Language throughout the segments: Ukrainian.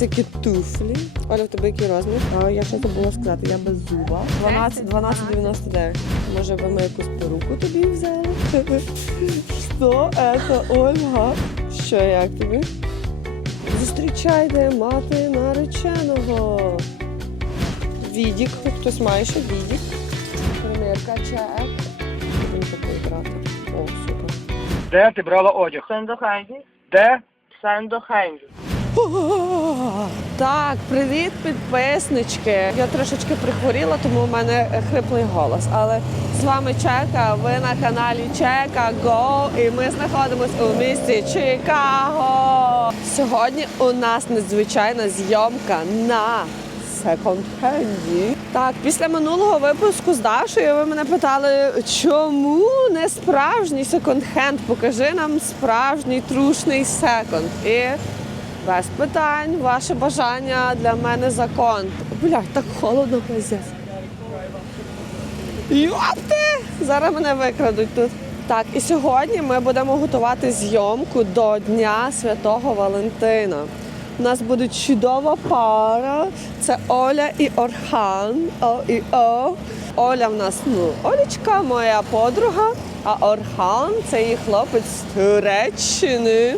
Це які туфлі. Оля, в тебе який розмір? А, я ще забула сказати, я без зуба. 12, 12,99. Може би ми якусь перуку тобі взяли? Що це, Ольга? Що, як тобі? Зустрічайте мати нареченого. Відік. Хтось має ще відік. Примірка чек. Будемо такий брати. О, супер. Де ти брала одяг? Сандохенді. Де? Так, привіт, підписнички. Я трошечки прихворіла, тому в мене хриплий голос. Але з вами Чека. Ви на каналі Чека Го. І ми знаходимося у місті Чикаго. Сьогодні у нас надзвичайна зйомка на секонд-хенді. Так, після минулого випуску з Дашою ви мене питали, чому не справжній секонд-хенд? Покажи нам справжній трушний секонд. І без питань, ваше бажання для мене закон. Блядь, так холодно пиздець. Йопти! Зараз мене викрадуть тут. Так, і сьогодні ми будемо готувати зйомку до Дня Святого Валентина. У нас буде чудова пара. Це Оля і Орхан. О і О. Оля в нас ну, Олічка, моя подруга. А Орхан це її хлопець з Туреччини.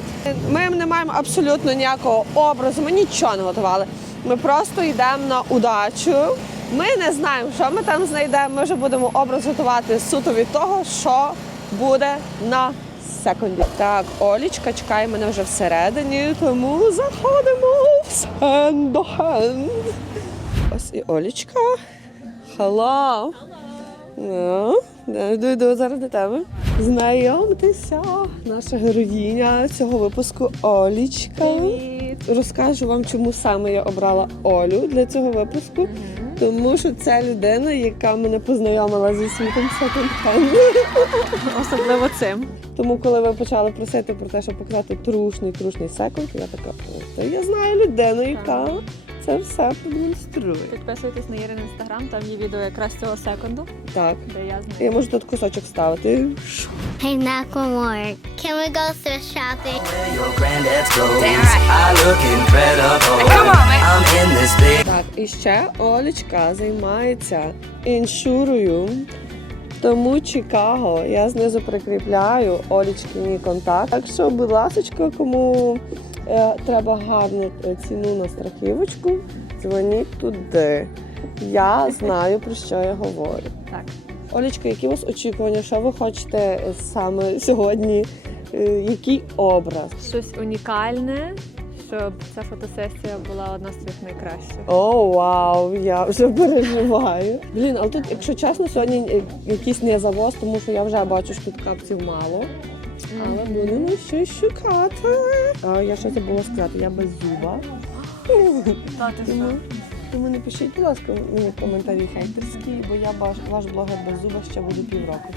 Ми не маємо абсолютно ніякого образу, ми нічого не готували. Ми просто йдемо на удачу. Ми не знаємо, що ми там знайдемо. Ми вже будемо образ готувати суто від того, що буде на секунді. Так, Олічка чекає мене вже всередині, тому заходимо в hand. Ось і Олічка. Hello. Ну, йду, йду зараз до тебе. Знайомтеся, наша героїня цього випуску Олічка. Розкажу вам, чому саме я обрала Олю для цього випуску. Тому що це людина, яка мене познайомила зі світом секонд-хенду. Особливо цим. Тому, коли ви почали просити про те, щоб показати трушний, трушний секунд, я така, «О, та я знаю людину, яка це все продемонструє. Підписуйтесь на Ірин інстаграм, там є відео якраз цього секунду, Так. де я з Я можу тут кусочок вставити. Hey, can we go thrift shopping? your granddad's clothes. I look incredible. I'm in this big Так, і ще Олечка займається іншурою. Тому Чикаго я знизу прикріпляю Олічкині контакт. Так що, будь ласка, кому треба гарну е, ціну на страхівочку, дзвоніть туди. Я знаю про що я говорю. Так. Олічка, які у вас очікування? Що ви хочете е, саме сьогодні? Е, Який образ? Щось унікальне, щоб ця фотосесія була одна з твоїх найкращих. О, вау, я вже переживаю. Блін, але тут, якщо чесно, сьогодні е, якийсь не завоз, тому що я вже бачу, що тут капців мало. Але будемо щось шукати. А, я ще забула сказати, я без зуба. Та ти Тому, тому напишіть, будь ласка, мені в коментарі хейтерські, бо я ваш, блогер без зуба ще буду півроку.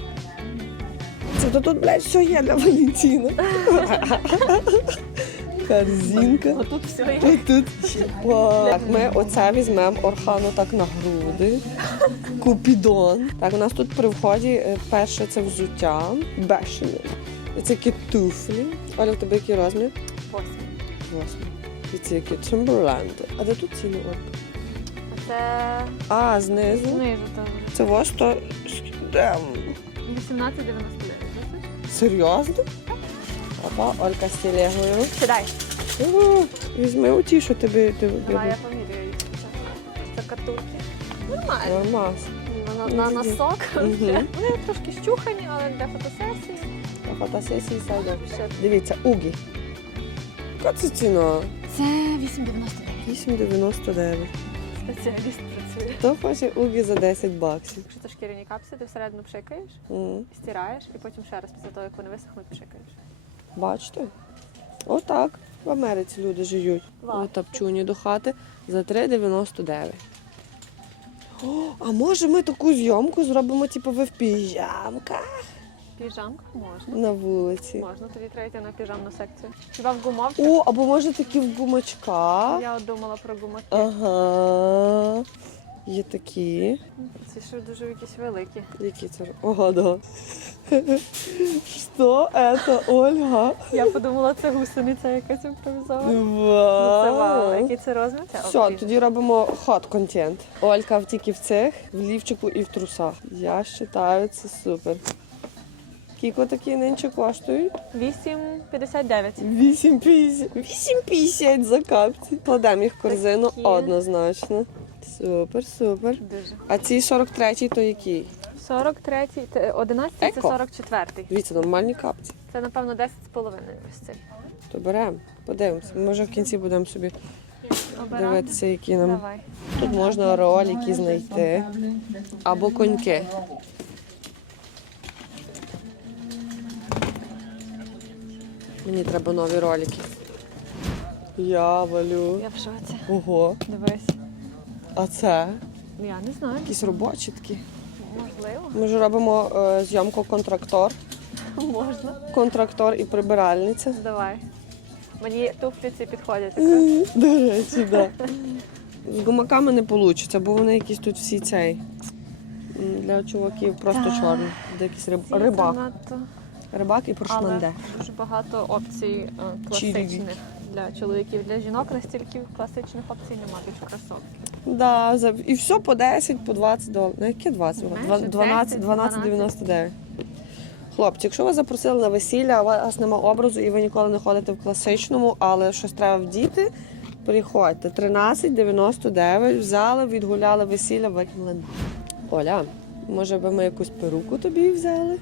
Це то тут, блядь, все є для Валентина. Корзинка. Отут все є. Так, ми оце візьмемо Орхану так на груди. Купідон. Так, у нас тут при вході е, перше це взуття, бешені. Це які туфлі. Оля, в тебе який розмір? Восьмий. Восьмий. І це які Timberland. А де тут ціни, Ольга? Це А, знизу. знизу там. Це ось то. Де? 18,99. Серйозно? Опа, Олька з телегою. Сідай. О, Візьми оті, що тобі. Давай я поміряю їх. Це катурки. Нормально. Нормас. На, на носок. Мгм. Вони трошки щухані, але для фотосесії. Фотосесії сайдом. Дивіться, угі. Яка це ціна? Це 8,99. 8,99. Спеціаліст працює. Хто хоче угі за 10 баксів? Якщо це шкіряні капси, ти всередину пшикаєш, М, стираєш і потім ще раз після того, як вони висохнуть, пшикаєш. Бачите? Отак. В Америці люди живуть. Клас. Отапчуні до хати за 3,99. О, а може ми таку зйомку зробимо, типу, ви в піжамках Піжамка можна. на вулиці. Можна, тоді треба йти на піжамну секцію. Хіба в гумовці? О, або може такі в гумачках. Я от думала про гумаки. Ага. Є такі. Ці ще дуже якісь великі. Які це? Ого, да. Що це, Ольга? Я подумала, це гусениця якась імпровізована. Ну, Це вау. Вау. Який це розмір? Це Все, тоді робимо хот контент. Олька в тільки в цих, в лівчику і в трусах. Я вважаю, це супер. Кіко такі нинче коштують? 8,59. 8,50. 8,50 за капці. Кладемо їх в корзину Такі. однозначно. Супер, супер. Дуже. А ці 43-й то який? 43, те- 11 це Еко. 44. Дивіться, нормальні капці. Це, напевно, 10 з половиною ось цей. То беремо, подивимося. Може в кінці будемо собі Обираю. дивитися, які нам. Давай. Тут можна ролики знайти. Або коньки. Мені треба нові ролики. Я валю. Я в шоці. Ого. Дивись. А це? Я не знаю. Якісь робочі такі. Можливо. Ми ж робимо е, зйомку контрактор. Можна. Контрактор і прибиральниця. Давай. Мені туфлі ці підходять. якраз. До речі, так. З гумаками не вийде, бо вони якісь тут всі цей. м, Для чуваків просто Так. чорні. Де якийсь риб... Ці рибак. занадто. Рибак і Але дуже багато опцій е, класичних для чоловіків. Для жінок настільки класичних опцій немає більш кросовки. Да, за... І все по 10, по 20 доларів. Ну, яке 20? Менше, 12, 10, 12,99. Хлопці, якщо ви запросили на весілля, а у вас немає образу і ви ніколи не ходите в класичному, але щось треба вдіти, приходьте. 13,99, взяли, відгуляли весілля, викинули. Оля, може би ми якусь перуку тобі взяли?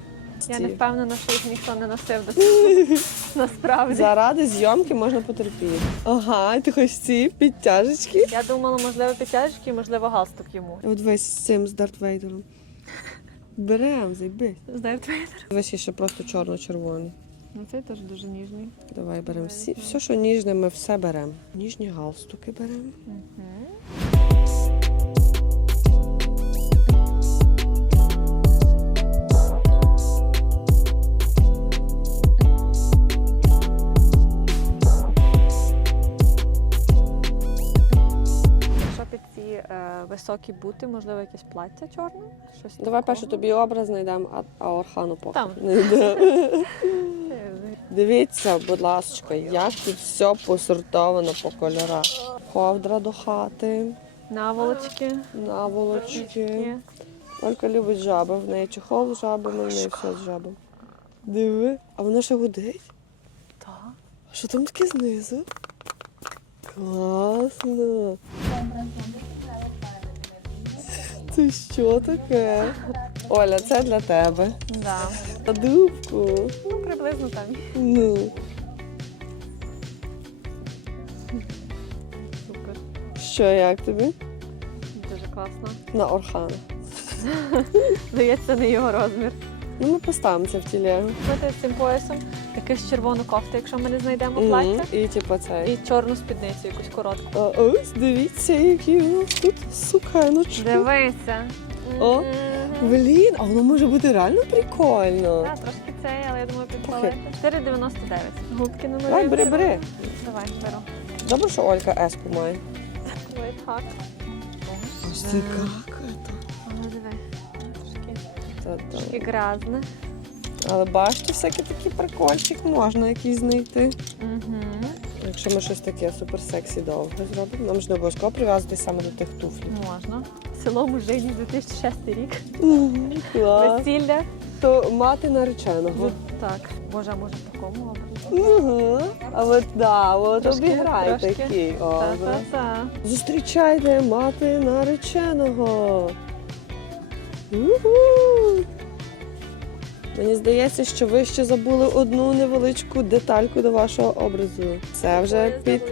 Я не впевнена, що їх ніхто не носив до цього. Насправді. Заради зйомки можна потерпіти. Ага, ти хочеш ці підтяжечки? Я думала, можливо, підтяжки, можливо, галстук йому. От весь з цим з Дарт Вейдером. Берем, зайби. Знаєш, твоє? Весь є ще просто чорно-червоний. Ну цей теж дуже ніжний. Давай беремо всі. Все, що ніжне, ми все беремо. Ніжні галстуки беремо. Якщо високі бути, можливо, якесь плаття чорне? Щось Давай такого? перше тобі образ знайдемо, а, а Орхану похуй. Там. Дивіться, будь ласка, як тут все посортовано по кольорах. Ковдра до хати, Наволочки. наволочки. Олька любить жаби, в неї чехол з жабами, в неї все з жабами. Диви, а вона ще гудить? Так. А що там таке знизу? Класно. Це що таке? Оля, це для тебе. Да. Дубку. Ну, приблизно так. Ну. Супер. Що, як тобі? Дуже класно. На Орхана. Здається, не його розмір. Ну, ми поставимо це в тілегу. Бути з цим поясом, якусь червону кофту, якщо ми не знайдемо Мгм. плаття. І типу цей. І чорну спідницю, якусь коротку. А ось дивіться, які у нас тут сукеночки. Дивися. О, Мгм. Блін, а воно може бути реально прикольно. Так, трошки цей, але я думаю, підпалити. 4,99. Губки на Давай, бери, бери. Давай, беру. Добре, що Олька еску має. Лайфхак. Ось ти як Ага, диви. Трошки, це. трошки грязне. Але бачите, всякий такий прикольчик можна якийсь знайти. Угу. Якщо ми щось таке супер сексі довге зробимо, нам ж не обов'язково прив'язати саме до тих туфлів. Можна. Село Мужині, 2006 рік. Клас. Весілля. То мати нареченого. Так. Боже, а може в такому? Угу. А от да, от Трошки, обіграй трошки. такий образ. Зустрічайте мати нареченого. Уху! Мені здається, що ви ще забули одну невеличку детальку до вашого образу. Це вже під,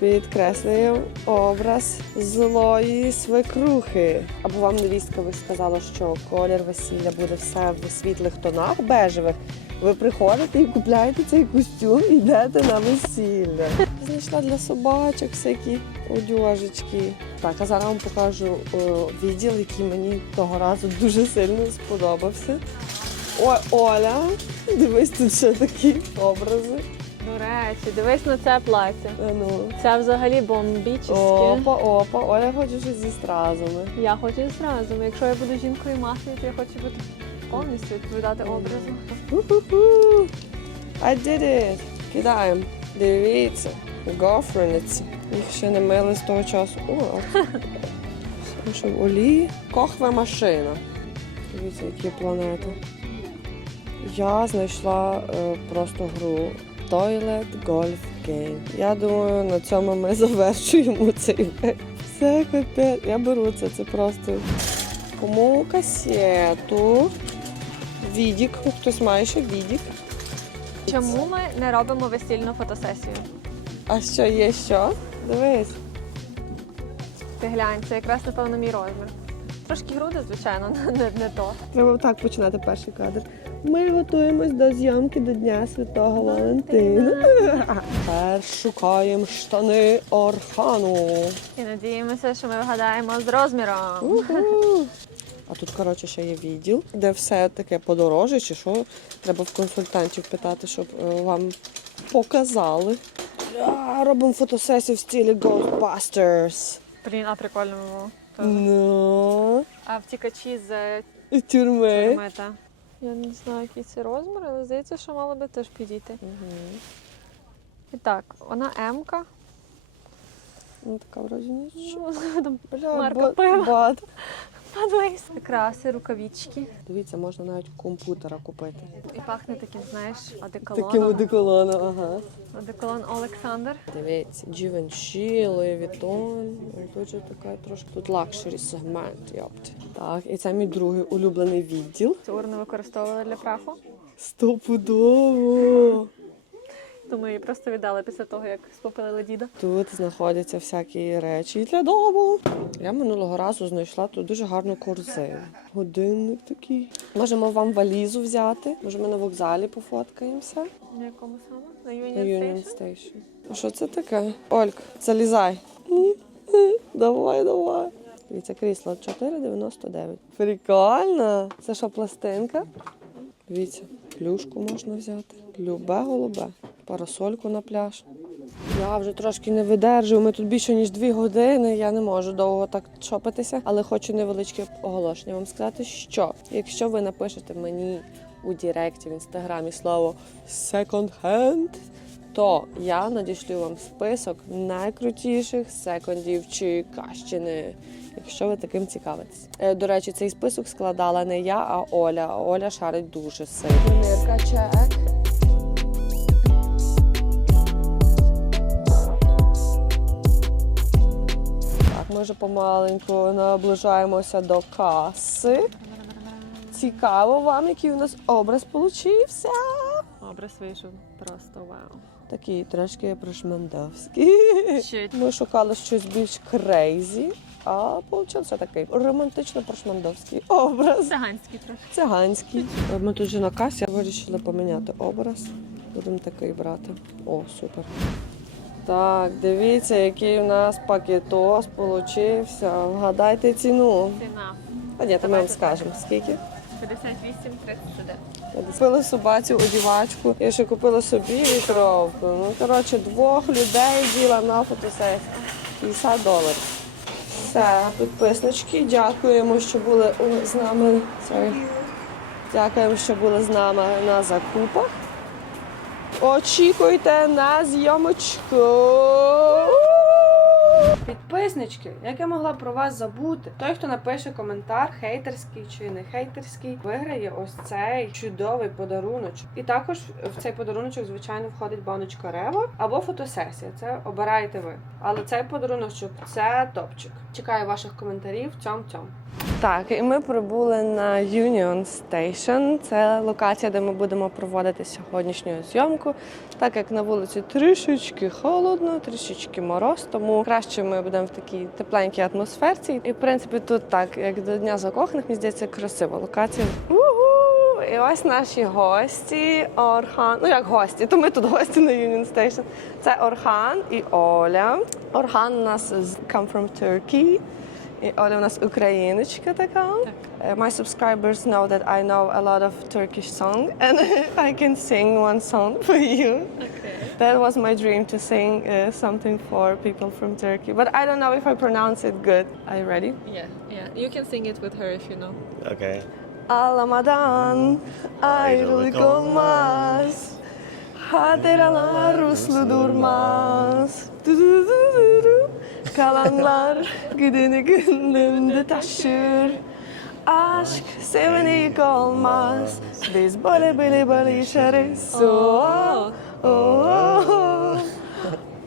підкреслює образ злої свекрухи. Або вам невістка ви сказала, що колір весілля буде все в світлих тонах бежевих. Ви приходите і купляєте цей костюм і йдете на весілля. Знайшла для собачок всякі одяжечки. Так, а зараз вам покажу о, відділ, який мені того разу дуже сильно сподобався. О, Оля, дивись, тут ще такі образи. До речі, дивись на це плаття. Ну. Це взагалі бомбічне. Опа, опа, Оля хоче щось зі стразами. Я хочу зразу. Якщо я буду жінкою мафії, то я хочу бути повністю відповідати образу. I did it. Кидаємо. Дивіться. Гофриниці. Їх ще не мили з того часу. О, а що в олії? Кохва машина. Дивіться, які планети. Я знайшла е, просто гру Toilet Golf Game. Я думаю, на цьому ми завершуємо цей. Все капець. Я беру це, це просто. Кому касету. Відік. Хтось має ще відік. Чому ми не робимо весільну фотосесію? А що є що? Дивись. Ти глянь, це якраз напевно мій розмір. Трошки груди, звичайно, не, не то. Треба так починати перший кадр. Ми готуємось до зйомки до Дня Святого Валентина. Тепер шукаємо штани Орхану. І надіємося, що ми вгадаємо з розміром. Уху. А тут, коротше, ще є відділ, де все таке подорожче, чи що. Треба в консультантів питати, щоб е, вам показали. А, Робимо фотосесію в стилі Ghostbusters. Блін, а прикольно було. Ну, А втікачі з і тюрми. тюрми, та. Я не знаю, який це розмір, але здається, що мала би теж підійти. І так, вона М-ка. Ну, така вроді нічого. Ну, там Бля, Марка ба- пива. бат. Подивись. Краси, рукавички. Дивіться, можна навіть комп'ютера купити. І пахне таким, знаєш, одеколоном. Таким одеколоном, ага. Одеколон Олександр. Дивіться, Givenchy, Louis Vuitton. Тут же така трошки тут лакшері сегмент, йопт. Так, і це мій другий улюблений відділ. Цю урну використовували для праху. Стопудово! Тому її просто віддали після того, як спопилили діда. Тут знаходяться всякі речі для дому. Я минулого разу знайшла тут дуже гарну корзину. Годинник такий. Можемо вам валізу взяти. Може, ми на вокзалі пофоткаємося. На якому саме? На На Union Union Station? Station. А що це таке? Ольк, залізай. Давай, давай. Дивіться, крісло 4,99. Прикольно. Це що, пластинка? Дивіться, плюшку можна взяти. Любе голубе. Парасольку на пляж. Я вже трошки не видержую. Ми тут більше ніж дві години. Я не можу довго так чопитися, але хочу невеличке оголошення вам сказати, що якщо ви напишете мені у Діректі в інстаграмі слово second hand, то я надішлю вам список найкрутіших секондів чи кащини, якщо ви таким цікавитесь. Е, До речі, цей список складала не я, а Оля. Оля шарить дуже сильно. Так, ми вже помаленьку наближаємося до каси. Цікаво вам, який у нас образ получився. Образ вийшов просто вау. Такий трошки прошмандовський. Ми шукали щось більш крейзі, а получився такий романтично прошмандовський образ. циганський трохи. Циганський. Ми тут вже на касі вирішили поміняти образ. Будемо такий брати. О, супер. Так, дивіться, який у нас пакетос получився. Вгадайте ціну. Ціна А ні, то ми вам скажемо, скільки. 58,39. Купила собацю одівачку. Я ще купила собі вітровку. Ну, коротше, двох людей діла на фотосесію. 50 доларів. Все, підписнички, дякуємо, що були з нами. Sorry. Дякуємо, що були з нами на закупах. Очікуйте на зйомочку. Підписнички, як я могла про вас забути? Той, хто напише коментар, хейтерський чи не хейтерський, виграє ось цей чудовий подаруночок. І також в цей подаруночок, звичайно, входить баночка Рево або фотосесія. Це обираєте ви. Але цей подаруночок це топчик. Чекаю ваших коментарів. Цьом цьом. Так, і ми прибули на Union Station. Це локація, де ми будемо проводити сьогоднішню зйомку. Так як на вулиці трішечки холодно, трішечки мороз, тому краще ми будемо в такій тепленькій атмосферці. І в принципі тут так, як до Дня закоханих, мені здається, красива локація. Угу! І ось наші гості. Орхан. Ну як гості, то ми тут гості на Union Station. Це Орхан і Оля. Орхан у нас з come from Turkey. І Оля у нас україночка така. Uh, My subscribers know that I know a lot of Turkish song and I can sing one song for you. Окей. That was my dream to sing uh, something for people from Turkey, but I don't know if I pronounce it good. Are you ready? Yeah, yeah. You can sing it with her if you know. Okay. Ağlamadan ayrılık olmaz. Hatıralar uslu durmaz. Du du du du du. Kalanlar gideni gönlümde taşır. Aşk sevene yük olmaz. Biz böyle böyle böyle yaşarız. Oh, oh, oh.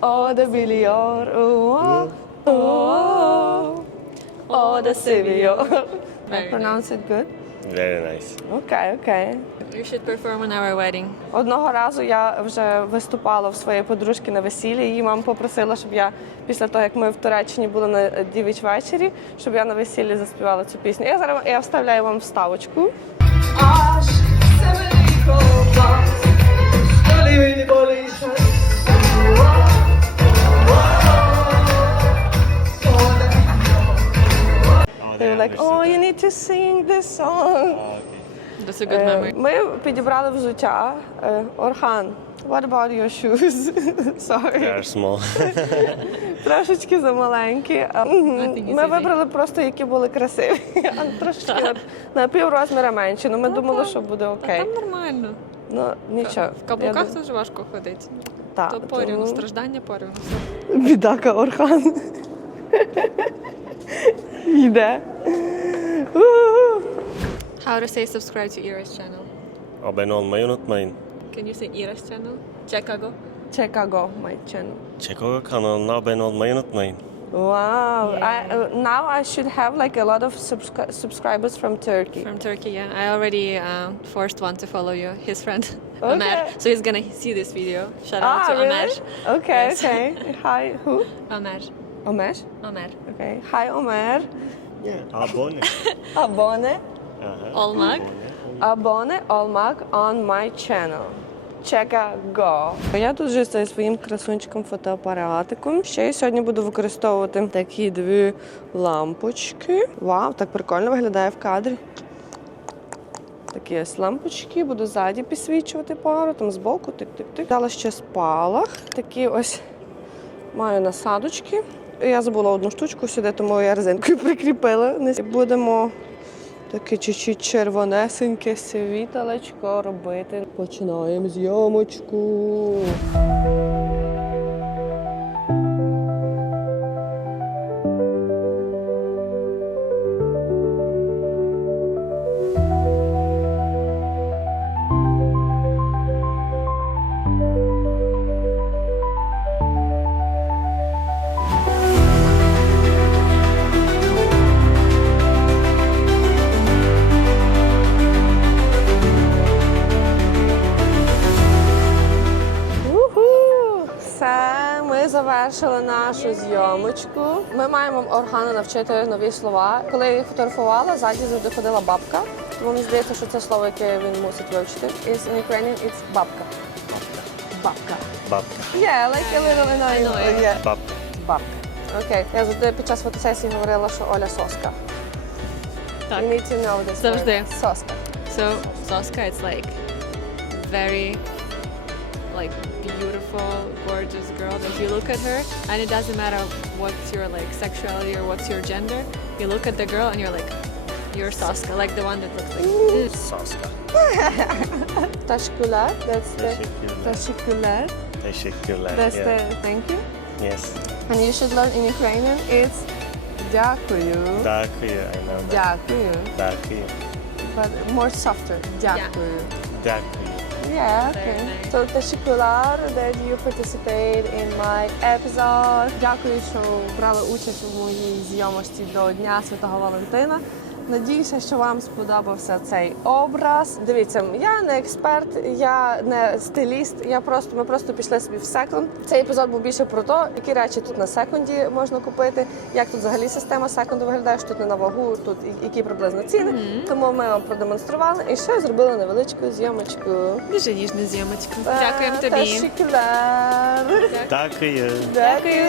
O da biliyor. Oh, oh, oh. O da seviyor. I pronounce it good? Very nice. Окей, окей. You should perform on our wedding. Одного разу я вже виступала в своєї подружки на весіллі. Її мама попросила, щоб я після того, як ми в Туреччині були на дівіч вечері, щоб я на весіллі заспівала цю пісню. Я зараз я вставляю вам вставочку. Аж They were like, oh, you need to sing this song. That's a good Е, memory. Ми підібрали взуття. Е, Орхан, what about your shoes? Sorry. They are small. Трошечки замаленькі. А, мгм. I think it's Ми easy. вибрали просто, які були красиві. А Трошечки от на пів розміра менші. Ну ми думали, що буде Та окей. Там нормально. Ну нічого. В каблуках Я дуже важко ходити. Так, То порівну, тому- страждання порівну. Бідака Орхан. Йде. У-у-у. How to say subscribe to Ira's channel? Abone olmayı unutmayın. Can you say Ira's channel? Chicago. Chicago, my channel. Çeko kanalına abone olmayı unutmayın. Wow. I, Yeah. uh, now I should have like a lot of subscri- subscribers from Turkey. From Turkey, yeah. I already um, forced one to follow you, his friend, Okay. Ömer. So he's gonna see this video. Shout out Ah, to really? Ömer. Okay, Yes. okay. Hi, who? Ömer. Omer. Ömer. Okay. Hi, Omer. Abone. Abone. Olmak. Abone olmak on my channel. Chicago. Я тут вже зі своїм красунчиком фотоапаратиком. Ще я сьогодні буду використовувати такі дві лампочки. Вау, так прикольно виглядає в кадрі. Такі ось лампочки, буду ззаді підсвічувати пару, там збоку, тик-тик-тик. Дала ще спалах. Такі ось маю насадочки. Я забула одну штучку сюди, тому я резинкою прикріпила. Будемо таке чуть-чуть червонесеньке світалечко робити. Починаємо зйомочку. Завершили нашу зйомочку. Ми маємо органу навчити нові слова. Коли я їх фотографувала, ззаді завжди ходила бабка. Тому мені здається, що це слово, яке він мусить вивчити. Is in Ukrainian it's бабка. Бабка. Babka. Yeah, like a little annoying. Yeah. Babka. Бабка. Окей. Я завжди під час фотосесії говорила, що Оля соска. Так. You need to know this Завжди. word. Соска. So Soska, it's like very like beautiful, gorgeous girl that you look at her and it doesn't matter what's your like sexuality or what's your gender. You look at the girl and you're like, you're Soska, like the one that looks like this. Saska. Teşekkürler. That's the Teşekkürler. Teşekkürler. Teşekkürler. That's Yeah. the thank you. Yes. And you should learn in Ukrainian it's дякую. Дякую. I know that. Дякую. Дякую. But more softer. Дякую. Дякую. Yeah, okay. So teşekkürler that you participate in my episode. Дякую, що брали участь у моїй зйомочці до Дня Святого Валентина. Надіюся, що вам сподобався цей образ. Дивіться, я не експерт, я не стиліст. Я просто ми просто пішли собі в секонд. Цей епізод був більше про те, які речі тут на секунді можна купити, як тут взагалі система секунду виглядає, що тут не на вагу, тут і- які приблизно ціни. Тому ми вам продемонстрували і ще зробили невеличку зйомочку. Дуже ніжна зйомочка. Дякуємо тобі. Teşekkürler. Дякую. Дякую.